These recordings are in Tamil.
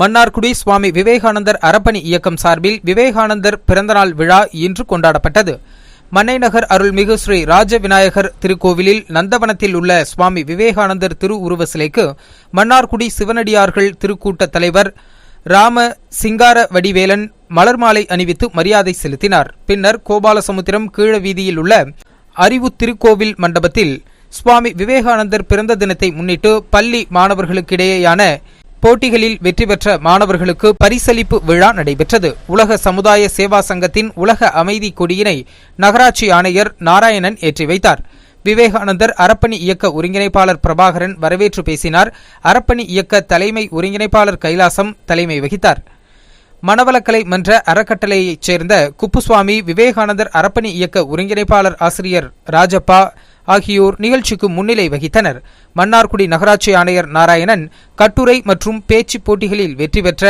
மன்னார்குடி சுவாமி விவேகானந்தர் அறப்பணி இயக்கம் சார்பில் விவேகானந்தர் பிறந்தநாள் விழா இன்று கொண்டாடப்பட்டது. மன்னைநகர் அருள்மிகு ஸ்ரீ ராஜ விநாயகர் திருக்கோவிலில் நந்தவனத்தில் உள்ள சுவாமி விவேகானந்தர் திருவுருவ சிலைக்கு மன்னார்குடி சிவனடியார்கள் திருக்கூட்ட தலைவர் ராம சிங்கார வடிவேலன் மலர் மாலை அணிவித்து மரியாதை செலுத்தினார். பின்னர் கோபாலசமுத்திரம் கீழ வீதியில் உள்ள அறிவு திருக்கோவில் மண்டபத்தில் சுவாமி விவேகானந்தர் பிறந்த தினத்தை முன்னிட்டு பள்ளி மாணவர்களுக்கிடையேயான போட்டிகளில் வெற்றி பெற்ற மாணவர்களுக்கு பரிசளிப்பு விழா நடைபெற்றது. உலக சமுதாய சேவா சங்கத்தின் உலக அமைதி கொடியினை நகராட்சி ஆணையர் நாராயணன் ஏற்றி வைத்தார். விவேகானந்தர் அறப்பணி இயக்க ஒருங்கிணைப்பாளர் பிரபாகரன் வரவேற்று பேசினார். அறப்பணி இயக்க தலைமை ஒருங்கிணைப்பாளர் கைலாசம் தலைமை வகித்தார். மணவளக்கலை மன்ற அறக்கட்டளையைச் சேர்ந்த குப்புசுவாமி, விவேகானந்தர் அறப்பணி இயக்க ஒருங்கிணைப்பாளர் ஆசிரியர் ராஜப்பா ஆகியோர் நிகழ்ச்சிக்கு முன்னிலை வகித்தனர். மன்னார்குடி நகராட்சி ஆணையர் நாராயணன் கட்டுரை மற்றும் பேச்சு போட்டிகளில் வெற்றி பெற்ற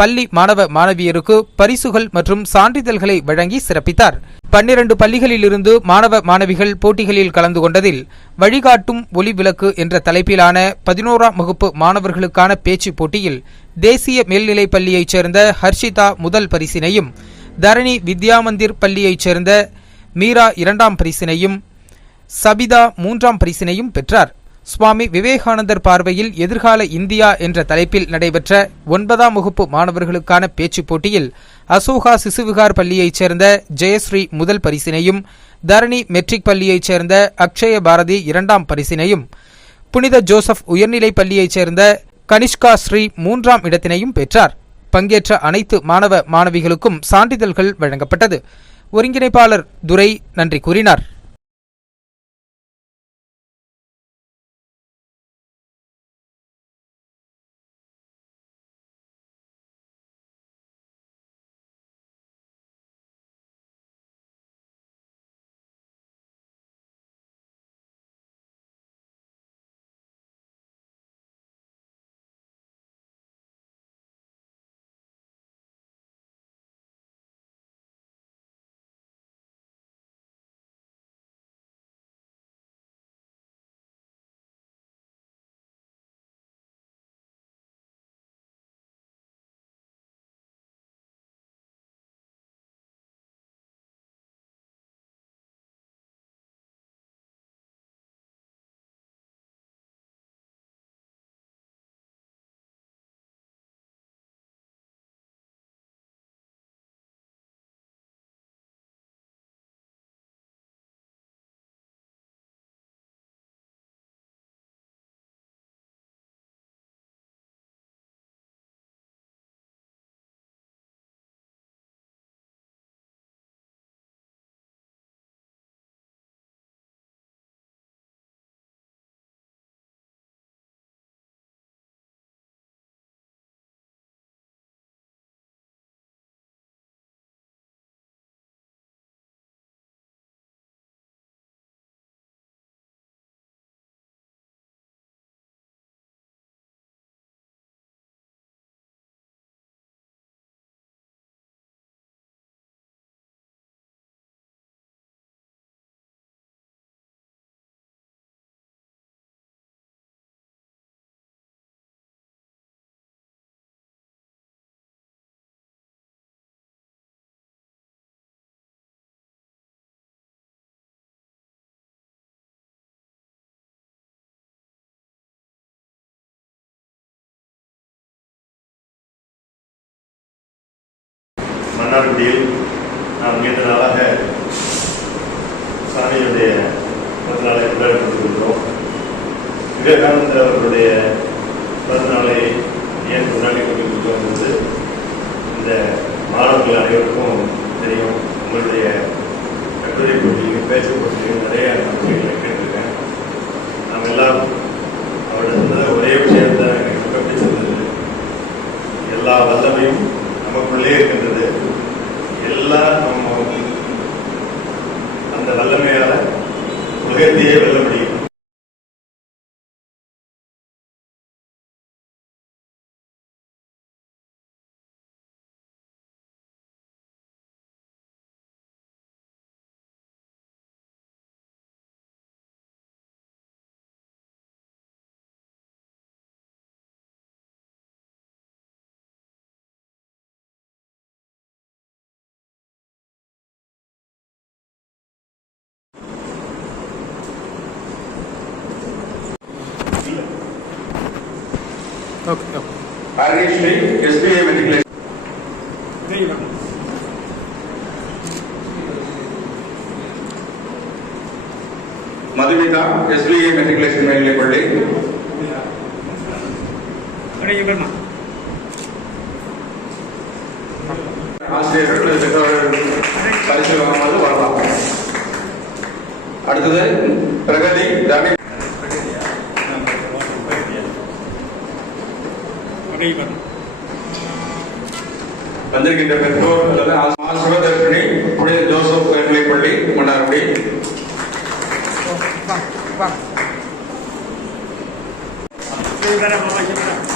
பள்ளி மாணவ மாணவியருக்கு பரிசுகள் மற்றும் சான்றிதழ்களை வழங்கி சிறப்பித்தார். 12 பள்ளிகளிலிருந்து மாணவ மாணவிகள் போட்டிகளில் கலந்து கொண்டதில் வழிகாட்டும் ஒளி விளக்கு என்ற தலைப்பிலான 11ஆம் வகுப்பு மாணவர்களுக்கான பேச்சு போட்டியில் தேசிய மேல்நிலைப் பள்ளியைச் சேர்ந்த ஹர்ஷிதா முதல் பரிசினையும், தரணி வித்யாமந்திர் பள்ளியைச் சேர்ந்த மீரா 2ஆம் பரிசினையும், சபிதா 3ஆம் பரிசினையும் பெற்றார். சுவாமி விவேகானந்தர் பார்வையில் எதிர்கால இந்தியா என்ற தலைப்பில் நடைபெற்ற 9ஆம் வகுப்பு மாணவர்களுக்கான பேச்சுப் போட்டியில் அசோகா சிசுவிகார் பள்ளியைச் சேர்ந்த ஜெயஸ்ரீ முதல் பரிசினையும், தரணி மெட்ரிக் பள்ளியைச் சேர்ந்த அக்ஷய பாரதி 2ஆம் பரிசினையும், புனித ஜோசப் உயர்நிலைப் பள்ளியைச் சேர்ந்த கனிஷ்கா ஸ்ரீ 3ஆம் இடத்தினையும் பெற்றார். பங்கேற்ற அனைத்து மாணவ மாணவிகளுக்கும் சான்றிதழ்கள் வழங்கப்பட்டது. ஒருங்கிணைப்பாளர் துரை நன்றி கூறினார். மன்னார்குடியில் நாம் நீண்ட நாளாக சாமியுடைய பிறந்தநாளை கொண்டாடி கொண்டிருக்கிறோம். விவேகானந்தர் அவர்களுடைய பிறந்தநாளை ஏன் கொண்டாடி கொண்டிருக்கிறோம் என்பது இந்த மாணவர்கள் அனைவருக்கும் தெரியும். உங்களுடைய கட்டுரை போட்டியிலும் பேச்சு போட்டியிலும் நிறைய நம்பிக்கைகளை கேட்டிருக்கேன். நாம் எல்லாம் அவரிடத்துல ஒரே விஷயத்தை கட்டி சொல்வது, எல்லா வல்லமையும் நமக்குள்ளே இருக்கின்றது. எல்லாம் நம்ம அந்த வல்லமையால உலகத்தையே வெல்ல முடியும். Okay Harisree SBA matriculation. Madhumitha SBA matriculation மேல்நிலைப்பள்ளி. ஆசிரியர்கள் பெற்றோர்கள் பரிசு வாங்குவது வரலாம். அடுத்தது பிரகதி ரவி. வந்திருக்கின்ற பெற்றோர் சிவதர்ஷினி புனித ஜோசப் மேல்நிலைப்பள்ளி மன்னார்குடி.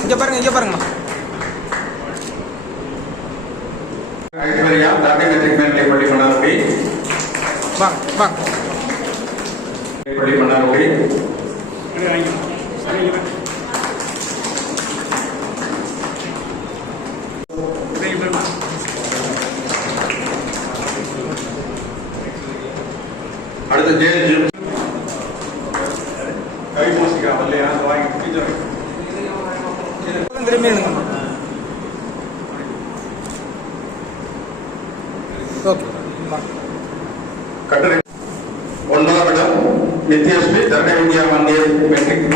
இங்க பாருங்க ஐஸ்வர்யா தாண்டி மெட்ரிக் மேல்நிலைப்பள்ளி மன்னார்குடி. பள்ளி மன்னார்குடி. அடுத்த ஜெயஜி கைமோசிகா வல்லையா வாங்கி கட்டளை. 9ஆம் இடம் நித்யஸ்ரீ தர்ண வித்யா மந்திர் மெட்ரிக்.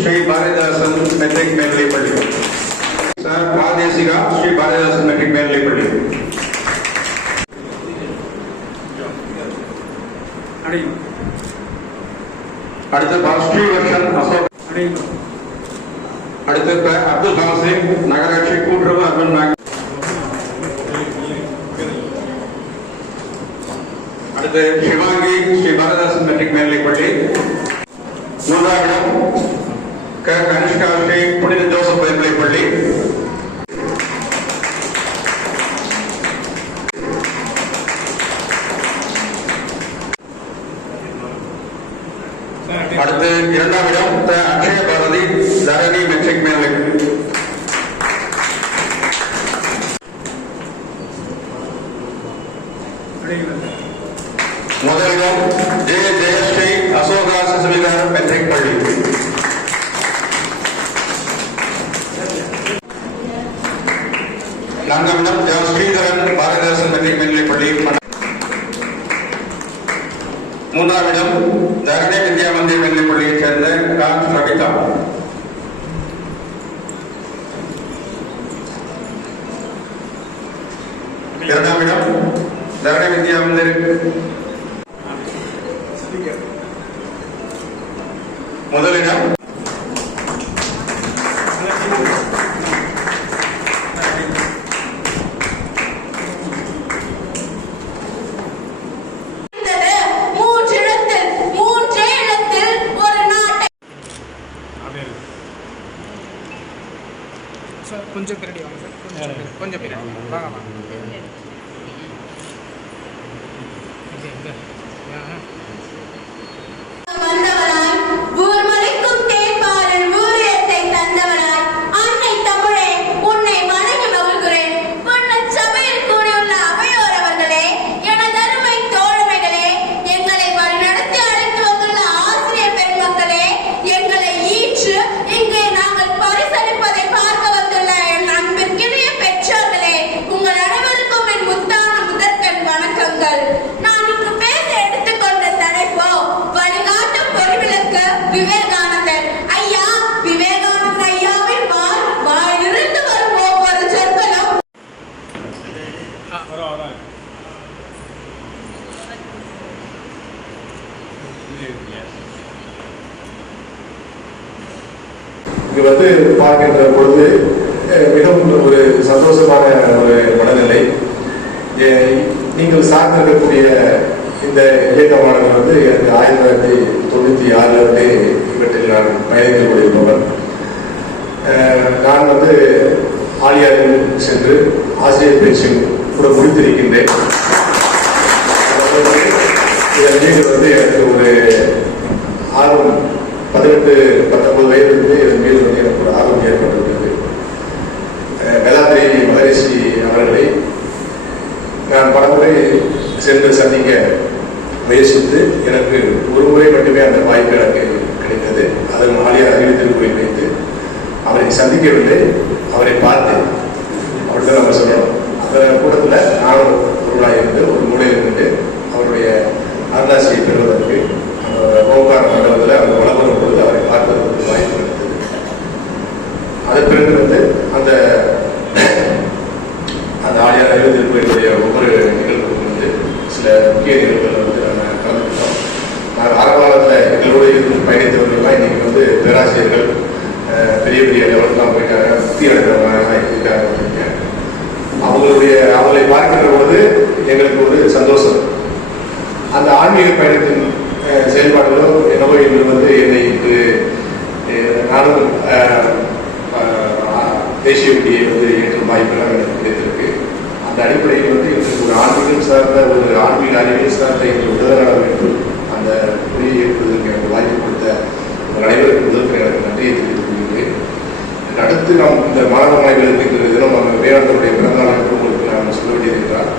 ஸ்ரீ பாரதிதாசன் மெட்ரிக் மேல்நிலைப்பள்ளி. சார் பாதேசிகா ஸ்ரீ பாரதிதாசன் மெட்ரிக் மேல்நிலைப்பள்ளி. அடுத்து ஸ்ரீ வர்ஷன் அசோக். அடுத்து அப்துல் ஹாசிம் நகராட்சி கூட்டுறவு அர்பன் பேங்க். அடுத்து சிவாங்கி ஸ்ரீ பாரதிதாசன் மெட்ரிக் மேல்நிலைப்பள்ளி. 3ஆம் இடம் கனிஷ்கா ஸ்ரீ புனித ஜோசப் மேல்நிலைப்பள்ளி. அடுத்து 2ஆம் இடம் அக்ஷய பாரதி தரணி மெட்ரிக் மேல்நிலைப்பள்ளி. முதலிடம் ஜெயஸ்ரீ அசோகா சிசுவிகார் மெட்ரிக் பள்ளி. நான்காம் இடம் ஸ்ரீதரன் பாரதிதாசன் மெட்ரிக் மேல்நிலைப்பள்ளி. 3ஆம் இடம் தரணி வித்யா மந்திர் மேல்நிலைப்பள்ளியைச் சேர்ந்த ராஜ் கவிதா. 2ஆம் இடம் தரணி வித்யா மந்திர். முதலிடம் கொஞ்சம் பின்னாடி வாங்க சார், கொஞ்சம் பின்னாடி வாங்க. விவேகானந்தர் ஐயா, விவேகானந்தர் ஐயாவின் வாயிலிருந்து வரும் ஒவ்வொரு சொற்களும் இது பார்க்கின்ற பொழுது மிகவும் ஒரு சந்தோஷமான ஒரு மனநிலை. நீங்கள் சார்ந்திருக்கக்கூடிய இந்த இயக்கமானது எனக்கு 1996 இவற்றில் நான் பயணித்துக் கொண்டிருப்பவர். நான் ஆலியாவில் சென்று ஆசிரியர் பயிற்சி கூட முடித்திருக்கின்றேன். இதன் மீது எனக்கு ஒரு ஆர்வம் 18-19 வயதிலிருந்து இதன் மீது எனக்கு ஒரு ஆர்வம் ஏற்பட்டுள்ளது. வேளாத்திரி மகரிஷி அவர்களை நான் பலமுறை சென்று சந்திக்க முயற்சித்து எனக்கு ஒரு முறை மட்டுமே அந்த வாய்ப்பு எனக்கு கிடைத்தது. அதன் ஆலியார் அறிவித்திருப்பை வைத்து எங்களோட இருந்து பயணித்தவர்கள்லாம் இன்னைக்கு வந்து பேராசிரியர்கள், பெரிய பெரிய லெவலுக்குலாம் போயிட்டாங்க, முக்தி அடைகிறவங்க இருக்காங்க. அவங்களை பார்க்கின்ற பொழுது எங்களுக்கு ஒரு சந்தோஷம். அந்த ஆன்மீக பயணத்தின் செயல்பாடுகளோ என்னவோ என்று வந்து என்னை இன்று நானும் தேசிய கொடியை வந்து ஏற்றும் வாய்ப்பெல்லாம் எனக்கு கிடைத்திருக்கு. அந்த அடிப்படையில் வந்து எங்களுக்கு ஒரு ஆன்மீகம் சார்ந்த ஒரு ஆன்மீக அறிவியல் சார்ந்த எங்கள் உதவியாளர் என்று அந்த கொடியை ஏற்பதற்கு எனக்கு வாய்ப்பு கொடுத்த அனைவருக்கு முதல் எனக்கு நன்றியை தெரிவித்துக் கொள்கிறேன். அடுத்து நாம் இந்த மாணவ மாணவிகளுக்கு இன்று தினம் நம்ம விவேகானந்தருடைய பிறந்தநாள் என்று உங்களுக்கு நாம் சொல்ல வேண்டியிருக்கிறார்.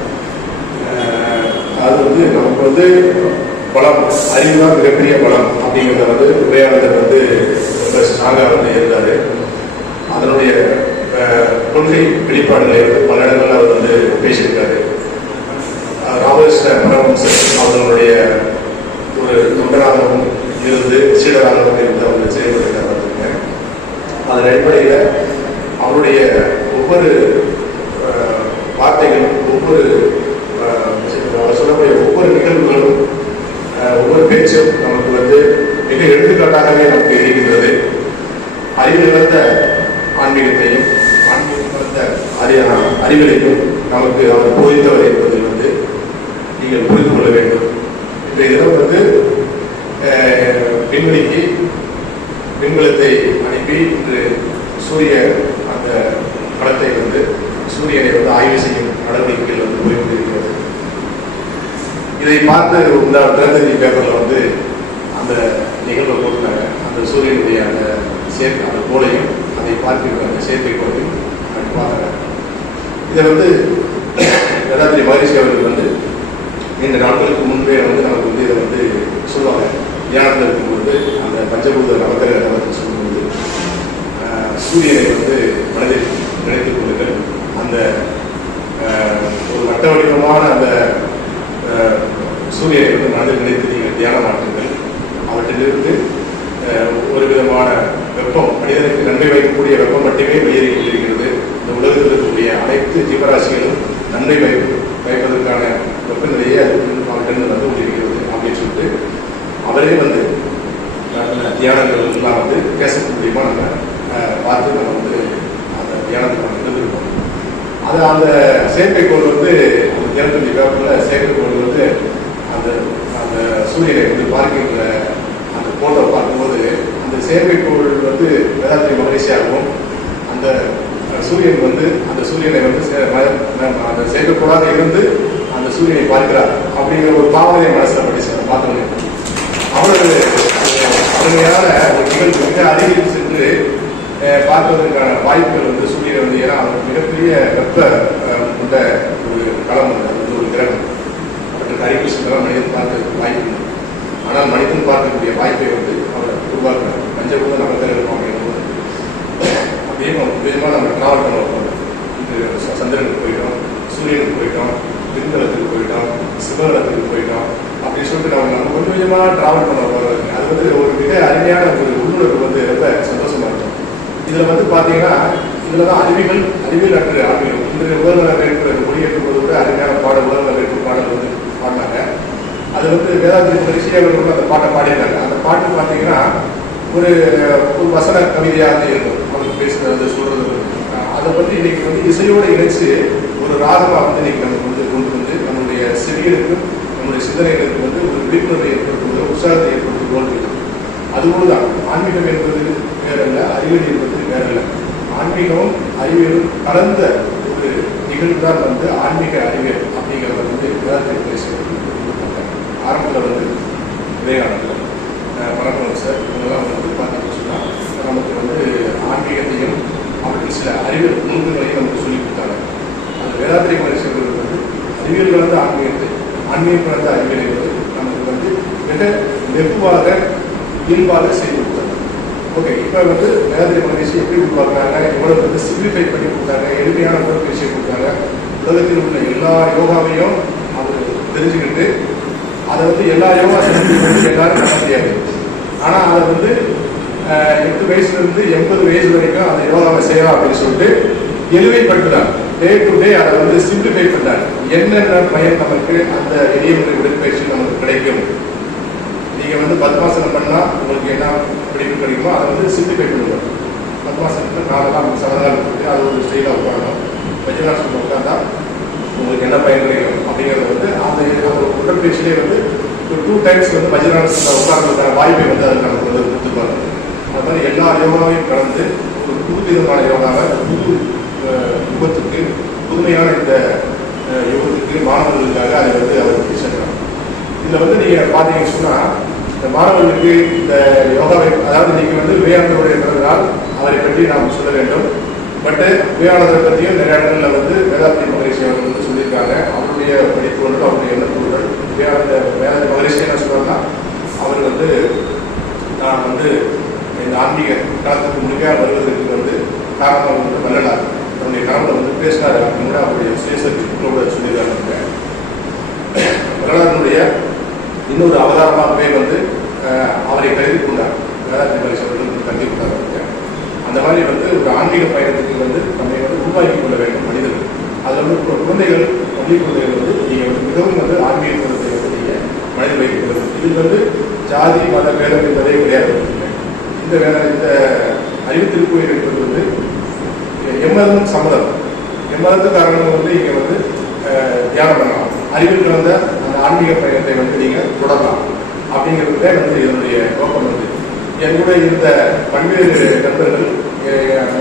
அது வந்து நமக்கு வந்து பலம், அறிவுதான் மிகப்பெரிய பலம் அப்படிங்கிறத வந்து விவேகானந்தர் வந்து ரொம்ப ஸ்ட்ராங்காக வந்து இருந்தார். அதனுடைய கொள்கை வெளிப்பாடுகளை வந்து பல இடங்களில் அவர் வந்து பேசியிருக்காரு. ராமகிருஷ்ண பரமஹம்சர் அவர்களுடைய ஒரு தொண்டராகவும் இருந்து சீடராகவும் இருந்து அவர் செயல்படுகிறார். அதன் அடிப்படையில் அவருடைய ஒவ்வொரு வார்த்தைகளும், ஒவ்வொரு சொல்லக்கூடிய ஒவ்வொரு நிகழ்வுகளும், ஒவ்வொரு பேச்சும் நமக்கு வந்து மிக எடுத்துக்காட்டாகவே நமக்கு இருக்கின்றது. அறிவு இழந்த ஆன்மீகத்தையும் ஆன்மீகம் இழந்த அறிவிலையும் நமக்கு அவர் போதித்தவர் என்பதை வந்து நீங்கள் புரிந்து கொள்ள வேண்டும். இந்த இதில் வந்து விண்வெளிக்கு விண்கலத்தை அனுப்பி இன்று சூரிய அந்த படத்தை வந்து சூரியனை வந்து ஆய்வு செய்யும் நடவடிக்கைகள் வந்து போய்கொண்டிருக்கிறது. இதை பார்த்து இந்த தினத்தந்தி பேப்பரில் வந்து அந்த நிகழ்வை போட்டுனாங்க. அந்த சூரியனுடைய அந்த அந்த கோளையும் அதை பார்க்கின்ற அந்த செயற்கைக்கோளையும் பார்த்தாங்க. இதை வந்து வேதாத்ரி மகரிஷி அவர்கள் வந்து இந்த நாட்களுக்கு முன்பே வந்து நமக்கு வந்து இதை வந்து சொல்லுவாங்க. தியானத்தில் இருக்கும்போது அந்த பஞ்சபூத நவக்கிரக தளத்தை சொல்லும்போது சூரியனை வந்து மனதில் நினைத்துக் கொள்ளுங்கள். அந்த ஒரு வட்ட வடிவமான அந்த சூரியனை வந்து மனதில் நினைத்து நீங்கள் தியானம் ஆற்றுங்கள். அவற்றிலிருந்து ஒரு விதமான வெப்பம், மனிதனுக்கு நன்மை வைக்கக்கூடிய வெப்பம் மட்டுமே வெளியேறி கொண்டிருக்கிறது. இந்த உலகத்தில் இருக்கக்கூடிய அனைத்து ஜீவராசிகளும் நன்மை வைப்பதற்கான வெப்பநிலையே அவற்றிலிருந்து வந்து கொண்டிருக்கிறது அப்படின்னு சொல்லிட்டு அவரே வந்து தியானங்கள்லாம் வந்து பேச மூலியமாக நம்ம பார்த்து நம்ம வந்து அந்த தியானத்தை நம்ம இருந்திருக்கோம். அது அந்த செயற்கைக்கோள் வந்து அந்த தியானத்தின் பேப்பரில் செயற்கைக்கோள் வந்து அந்த அந்த சூரியனை வந்து பார்க்கின்ற அந்த போட்டோ பார்க்கும்போது அந்த செயற்கைக்கோள் வந்து வேதாத்ரி மகரிஷியாகவும் அந்த சூரியன் வந்து அந்த சூரியனை வந்து அந்த செயற்கைக்கோளாக இருந்து அந்த சூரியனை பார்க்கிறார் அப்படிங்கிற ஒரு பாவனையை மனசில் படிச்சு பார்த்தோன்னே அவ்வளவு அருமையான ஒரு நிகழ்வு. மிக அருகில் சென்று பார்ப்பதற்கான வாய்ப்புகள் வந்து சூரியனை வந்து, ஏன்னா அவர் மிகப்பெரிய வெப்ப கொண்ட ஒரு களம், அது ஒரு கிரகம். அவற்றுக்கு அருகில் சென்றால் மனிதன் பார்க்கறதுக்கு வாய்ப்பு இல்லை. ஆனால் மனிதன் பார்க்கக்கூடிய வாய்ப்பை வந்து அவர் உருவாக்குறார். பஞ்சபூத நவக்கிரகம் இருக்கும் அப்படிங்கும்போது அப்படியே விதமாக நம்ம டிராவல் பண்ண வைப்போம். இது சந்திரனுக்கு போயிட்டோம், சூரியனுக்கு போயிட்டோம், விண்கலத்துக்கு போயிட்டோம், சிவகலத்துக்கு போயிட்டோம் அப்படின்னு சொல்லிட்டு நம்ம கொஞ்சம் கொஞ்சமாக டிராவல் பண்ண போகிறது. அது வந்து ஒரு மிக அருமையான ஒரு உள்ளுணர்வு வந்து ரொம்ப சந்தோஷமா இருக்கும். இதில் வந்து பார்த்தீங்கன்னா இதில் தான் அறிவியல் அற்ற ஆன்மீகம். இன்றைய உலக வேட்பு மொழியேற்றும் போது கூட அருமையான பாடல், உலக வேட்பு பாடல் வந்து பாடினாங்க. அது வந்து வேதாத்ரி மகரிஷி அவர்கள் அந்த பாட்டை பாடினாங்க. அந்த பாட்டு பார்த்தீங்கன்னா ஒரு வசன கவிதையாக இருக்கும். அவங்க பேசுறது சொல்றது அதை பற்றி இன்னைக்கு வந்து இசையோடு இணைச்சு ஒரு ராகமாக வந்து இன்னைக்கு நமக்கு வந்து கொண்டு வந்து நம்மளுடைய செவிகளுக்கும் நம்முடைய சிந்தனைகளுக்கு வந்து ஒரு விழிப்புணர்வை ஏற்படுத்துவது, உற்சாகத்தை ஏற்படுத்துவது. அதுபோல தான் ஆன்மீகம் என்பது வேறல்ல, அறிவியல் என்பது வேறல்ல. ஆன்மீகமும் அறிவியலும் கலந்த ஒரு நிகழ்வு தான் வந்து ஆன்மீக அறிவியல் அப்படிங்கிறத வந்து வேதாத்ரி பேசுவது. ஆரம்பத்தில் வந்து விவேகானந்தர், பரமஹம்சர் இதெல்லாம் வந்து பார்த்தீங்கன்னு சொன்னால் நமக்கு வந்து ஆன்மீகத்தையும் அவருக்கு சில அறிவியல் நுணுக்கங்களையும் நமக்கு சொல்லிக் கொடுத்தாங்க. அந்த வேதாத்ரி மகரிஷிகள் வந்து அறிவியல் கலந்த ஆன்மீகத்தை, ஆன்மீகம் கலந்த அறிவியலை வந்து நமக்கு வந்து மிக வெகுவாக இயல்பாக செய்து கொடுத்தாங்க. ஓகே, இப்போ வந்து வேதாத்ரி மகரிஷி எப்படி உருவாக்குறாங்க, எவ்வளவு வந்து சிம்பிளிஃபை பண்ணி கொடுத்தாங்க, எளிமையான உடற்பயிற்சியை கொடுத்தாங்க. உலகத்தில் உள்ள எல்லா யோகாவையும் அவர் தெரிஞ்சுக்கிட்டு அதை வந்து எல்லா யோகா செஞ்சு எல்லாரும் பண்ண முடியாது. ஆனால் அதை வந்து 8 வயசுலேருந்து 80 வயசு வரைக்கும் அந்த யோகாவை செய்யலாம் அப்படின்னு சொல்லிட்டு எளிமைப்படுத்தினார். டே டு டே அதை வந்து சிம்பிளிஃபை பண்ணார். என்னென்ன பயன் நமக்கு அந்த எளிய முறை உடற்பயிற்சி நமக்கு கிடைக்கும், நீங்கள் வந்து பத்மாசனம் பண்ணால் உங்களுக்கு என்ன பிடிப்பு கிடைக்குமோ அதை வந்து சிம்பிளிஃபை பண்ணுவோம். பத்மாசனத்தில் நாளெல்லாம் சவரங்கள் இருக்குது, அது ஒரு ஸ்டைலாக உட்காரணும். வஜ்ராசனத்தில் உட்காந்தா உங்களுக்கு என்ன பயன் கிடைக்கும் அப்படிங்கிறது வந்து அந்த உடற்பயிற்சியிலே வந்து ஒரு 2 டைம்ஸ் வந்து வஜ்ராசனத்தில் உட்கார்றதுக்கான வாய்ப்பை வந்து அதுக்கு நமக்கு வந்து கொடுத்துருப்பாங்க. அது மாதிரி எல்லா யோகாவையும் கலந்து ஒரு புது விதமான யோகாவை புது யுகத்துக்கு புதுமையான இந்த யுகத்துக்கு மாணவர்களுக்காக அதை வந்து அவர் சென்றார். இதில் வந்து நீங்கள் பார்த்தீங்கன்னு சொன்னால் இந்த மாணவர்களுக்கு இந்த யோகாவை, அதாவது நீங்கள் வந்து விவேகானந்தருடைய பிறந்தநாள் அவரை பற்றி நாம் சொல்ல வேண்டும். பட்டு விவேகானந்தரை பற்றியும் நிறைய இடங்களில் வந்து வேதாந்தி மகரிஷி அவர்கள் வந்து சொல்லியிருக்காங்க. அவருடைய படிப்புகள், அவருடைய எண்ணக்கூறுகள். வேதாந்தி மகரிஷி என்ன சொல்றாங்கன்னா, அவர் வந்து நான் வந்து இந்த ஆன்மீக காலத்துக்கு முழுமையாக வருவதற்கு வந்து காரணம் வந்து வல்லலார் அவருடைய கனவுல வந்து பேசினார் அப்படின்னு கூட அவருடைய சுயசக்திகளோட சொல்லியிருக்காங்க. வல்லலாருடைய இன்னொரு அவதாரமாகவே வந்து அவரை கருதி கொண்டார், வேதாந்தி மகரிஷி அவர்கள் கருதி கொண்டார். அந்த மாதிரி வந்து ஒரு ஆன்மீக பயணத்துக்கு வந்து நம்மை வந்து உருவாக்கி கொள்ள வேண்டும் மனிதர்கள். அதில் வந்து குழந்தைகள், பள்ளி குழந்தைகள் வந்து நீங்கள் வந்து மிகவும் வந்து ஆன்மீக குழந்தை வந்து நீங்கள் மனிதர் வைக்கிறது. இது வந்து ஜாதி மத பேதம் என்பதே கிடையாது. இந்த அறிவு திருக்கோயில் என்பது வந்து எம்மதம் சம்மதம், எம்மதத்து காரணங்கள் வந்து இங்கே வந்து தியானம் பண்ணலாம், அறிவில் கலந்த அந்த ஆன்மீக பயணத்தை வந்து நீங்கள் தொடரலாம் அப்படிங்கிறது தான் வந்து இதனுடைய நோக்கம். வந்து என் கூட இருந்த பல்வேறு நண்பர்கள்,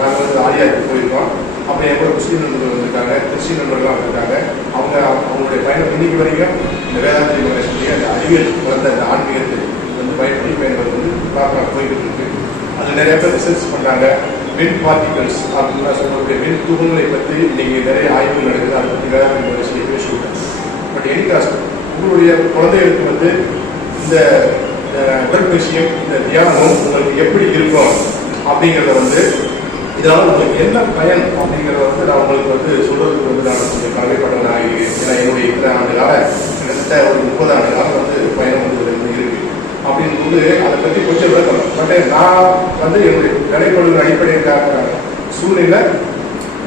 நாங்கள் வந்து ஆரியாவுக்கு போயிருக்கோம். அப்போ என் கூட முஸ்லீம் நண்பர்கள் வந்திருக்காங்க, கிறிஸ்டின் நண்பர்கள்லாம் வந்திருக்காங்க. அவங்களுடைய பயணம் இன்னைக்கு வரைக்கும் இந்த வேதாந்தி மகரிஷியுடைய அந்த அறிவியல் வளர்ந்த அந்த ஆன்மீகத்தை வந்து பயணங்கள் வந்து ப்ராப்பராக போய்கிட்டு இருக்கு. அது நிறைய பேர் ரிசர்ச் பண்ணுறாங்க. வின் பார்ட்டிகல்ஸ் அப்படின்னா சொல்லக்கூடிய வின் துகள்களை பற்றி இன்னைக்கு நிறைய ஆய்வுகள் நடக்குது. அதை பற்றி வேதாந்தி மகரிஷி பேசிவிட்டாங்க. பட் எனிகாஸ்ட் உங்களுடைய குழந்தைகளுக்கு வந்து இந்த உடற்பயிற்சியும் இந்த தியானமும் உங்களுக்கு எப்படி இருக்கும் அப்படிங்கிறத வந்து இதனால் உங்களுக்கு என்ன பயன் அப்படிங்கிறத வந்து நான் உங்களுக்கு வந்து சொல்றதுக்கு வந்து நான் கொஞ்சம் கடமைப்பட்டவன் ஆகியிருக்கேன். ஏன்னா என்னுடைய இத்தனை ஆண்டு கால கிட்டத்தட்ட ஒரு 30 ஆண்டு காலம் வந்து பயணம் வந்து இருக்கு அப்படின்னு போது அதை பற்றி கொஞ்சம் விளக்கணும். பட் நான் வந்து என்னுடைய வேலைப்படுகிற அடிப்படையிற்கான சூழ்நிலை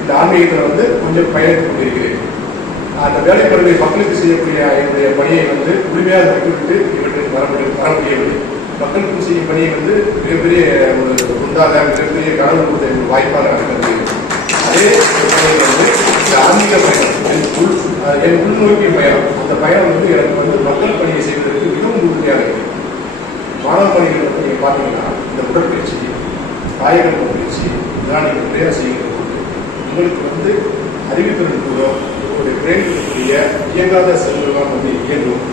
இந்த ஆன்மீகத்தில் வந்து கொஞ்சம் பயணித்துக் கொண்டிருக்கிறேன். அந்த வேலைப்படுகை மக்களுக்கு செய்யக்கூடிய என்னுடைய பணியை வந்து முழுமையாக விட்டுவிட்டு இவற்றுக்கு வர முடியவில்லை. மக்களுக்கு செய்யும் பணியை வந்து மிகப்பெரிய ஒரு உண்டாக மிகப்பெரிய கடவுள் கொடுத்த ஒரு வாய்ப்பாக நடக்கிறது. அதே வந்து இந்த ஆன்மீக பயணம், என் உள்நோக்கிய பயணம், அந்த பயணம் வந்து எனக்கு வந்து மக்கள் பணியை செய்வதற்கு மிகவும் உறுதியாக இருக்குது. மாணவ பணிகள் வந்து நீங்கள் பார்த்தீங்கன்னா இந்த உடற்பயிற்சி, காயகல்ப பயிற்சி இதெல்லாம் நீங்கள் முறையாக செய்கிற போது உங்களுக்கு வந்து அறிவுத்திறன் கூட உங்களுடைய பிரெயின் இருக்கக்கூடிய இயங்காத செல்கள்லாம் வந்து இயங்கும்.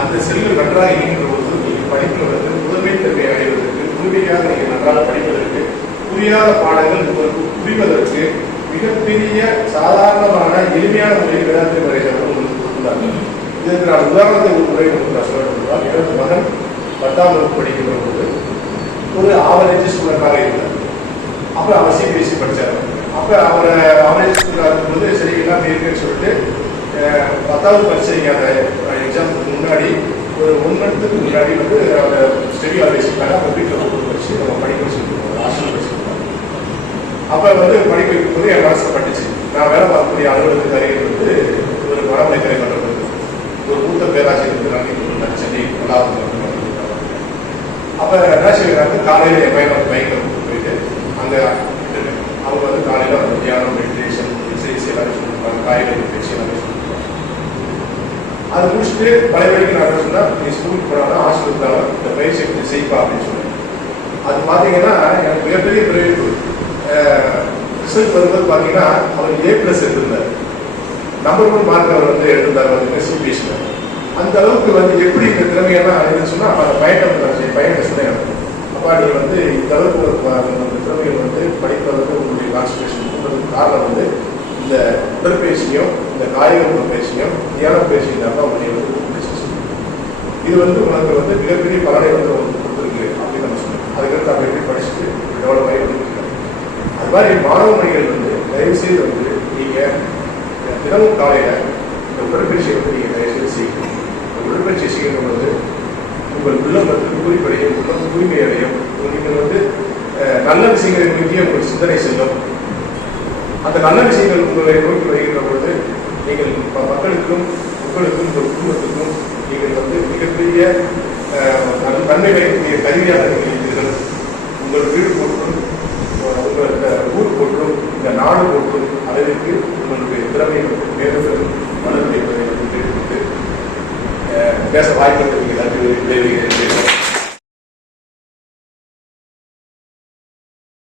அந்த செல்கள் நன்றாக இயங்குகிற போது நீங்கள் படிப்பில் வந்து முதன்மை தன்மை அடைவதற்கு, முழுமையாக நீங்கள் நன்றாக படிப்பதற்கு, புரியாத பாடங்கள் உங்களுக்கு புரிவதற்கு மிகப்பெரிய சாதாரணமான எளிமையான முறையில் வேதாந்தி மகரிஷி உங்களுக்கு கொடுத்துள்ளார்கள். இதற்கு நான் உதாரணத்தை ஒரு முறை வந்து நான் சொல்ல முடியாது. எனது மகன் 10ஆம் வகுப்பு படிக்கிற போது ஒரு ஆவரேஜ் ஸ்டூடெண்டாக இருந்தார். அப்போ அவர் சிபிஎஸ்சி படித்தார். அப்போ அவரை ஆவரேஜ் ஸ்டூடெண்டாக இருக்கும்போது சரி எல்லாம் இருக்குன்னு சொல்லிட்டு 10வது பரீட்சைக்கு அந்த எக்ஸாமுக்கு முன்னாடி ஒரு 1 மந்த்துக்கு முன்னாடி வந்து அந்த ஸ்டெடியூல் வச்சுருக்காங்க. அப்போ வீட்டில் கூட்டு வச்சு நம்ம படிக்க வச்சுருக்கோம், ஹாஸ்டல் வச்சுருக்கோம். அப்போ வந்து படிக்க வைக்கும்போது என் மனசில் பட்டுச்சு. நான் வேலை பார்க்கக்கூடிய அலுவலகத்துக்கு அருகில் வந்து ஒரு மரமலைக்கரை மன்றம் ஒரு மூத்த பேராசிரியர் நான் சென்னை 1வது. அப்போ என்ன செய்கிறாங்க, காலையில் என் பையன் வந்து பைக்கில் போயிட்டு அங்கே அவங்க வந்து காலையில் வந்து தியானம், மெடிடேஷன், எக்ஸசைஸ் எல்லாமே சொல்லியிருப்பாங்க, காய்கறி பயிற்சி எல்லாமே சொல்லியிருப்பாங்க. அதை முடிச்சுட்டு பழையபடிக்கு நான் என்ன சொன்னால், நீ ஸ்கூலுக்கு போனாலும் ஹாஸ்டலுக்கு போனாலும் இந்த பயிற்சியை கொஞ்சம் செய்ப்பா அப்படின்னு சொன்னேன். அது பார்த்தீங்கன்னா எனக்கு மிகப்பெரிய பிரயோஜனம். ரிசல்ட் வரும்போது பார்த்தீங்கன்னா அவர் A+ எடுத்திருந்தார். நம்பர் 1 மார்க் அவர் வந்து எடுத்திருந்தார் வந்து சிபிஎஸ்சியில். அந்த அளவுக்கு வந்து எப்படி இந்த திறமையெல்லாம் என்னன்னு சொன்னால் அந்த பையனை சொன்னேன். அப்பா நீ வந்து இந்த அளவுக்கு அந்த திறமைகள் வந்து படிப்பதற்கு உங்களுடைய கான்சன்ட்ரேஷன் பண்ணுறதுக்கு காரணம் வந்து இந்த உடற்பயிற்சியும் இந்த காய்கறி பயிற்சியும் தியான பயிற்சியும் தான் உங்களுடைய வந்து இது வந்து உனக்கு வந்து மிகப்பெரிய பலனை வந்து உங்களுக்கு கொடுத்துருக்கு அப்படின்னு நம்ம சொன்னோம். அதுக்கடுத்து அவங்க எப்படி படிச்சுட்டு டெவலப் ஆகி வந்துருக்காங்க. அது மாதிரி மாணவ மணிகள் வந்து தயவுசெய்து வந்து நீங்கள் தினமும் காலையில் இந்த உடற்பயிற்சியை வந்து நீங்கள் தயவுசெய்து செய்யணும். இந்த உடற்பயிற்சி செய்யும் பொழுது உங்கள் உள்ளம் வந்து குறிப்படையும், உள்ளம் தூய்மை அடையும். நீங்கள் வந்து நல்ல விஷயங்களை நோக்கி உங்கள் சிந்தனை செல்லும். அந்த நல்ல விஷயங்கள் உங்களை நோக்கி வருகின்ற பொழுது நீங்கள் மக்களுக்கும் உங்களுக்கும் உங்கள் குடும்பத்துக்கும் நீங்கள் வந்து மிகப்பெரிய நன்மைகளை நீங்கள் கருவியாக இருக்கிறீர்கள். உங்கள் வீடு போற்றும், உங்கள் ஊர் போற்றும், இந்த நாடு போற்றும் அளவிற்கு உங்களுடைய திறமை மேலும் மனதில் பேச வாய்ப்பு நீங்கள் நன்றி விளைவிக்கிறேன்.